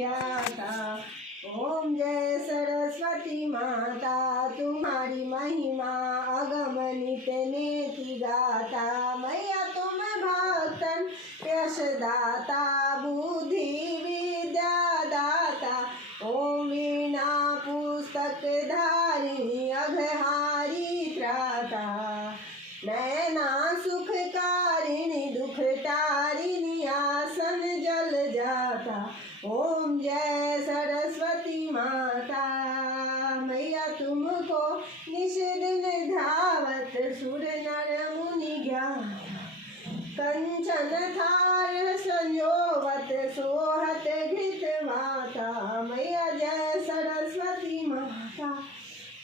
ज्ञाता। ओम जय सरस्वती माता, तुम्हारी महिमा अगम नित नेति गाता। मैया तुम भक्तन यश दाता, बुद्धि विद्या दाता। ओम वीणा पुस्तक धारिणी, अघहारी त्राता। नैना सुखकारिणी, दुख तारिणी, आसन जल जाता। ओम जय सरस्वती माता, मैया तुमको निश दिन धावत सुर नर मुनि ज्ञाता। कंचन थार संजोवत सोहत घृत माता। मैया जय सरस्वती माता,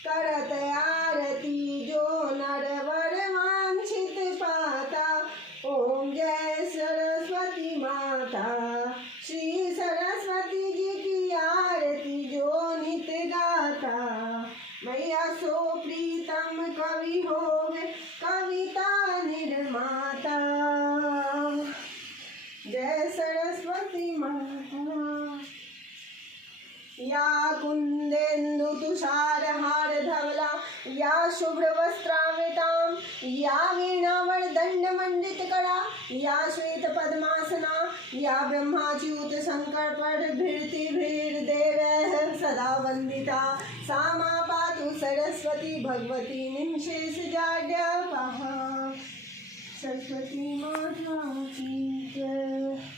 करत आरती जो नर वर वांछित पाता। ओम जय सरस्वती माता, श्री सरस्वती जी की आरती जो नित गाता। मैया सो प्रीतम कवि होवे कविता निर्माता। जय सरस्वती माता। या कुंदेन्दु तुषार हार धवला, या शुभ्र वस्त्रावृतां, या वीणावरदंड मंडित करा, या श्वेत पद्मासना, या ब्रह्माच्युत शंकर प्रभृति भीर्देवैः सदा वंदिता। सा मा पातु सरस्वती भगवती निःशेष जाड्यापहा। सरस्वती माता की जय।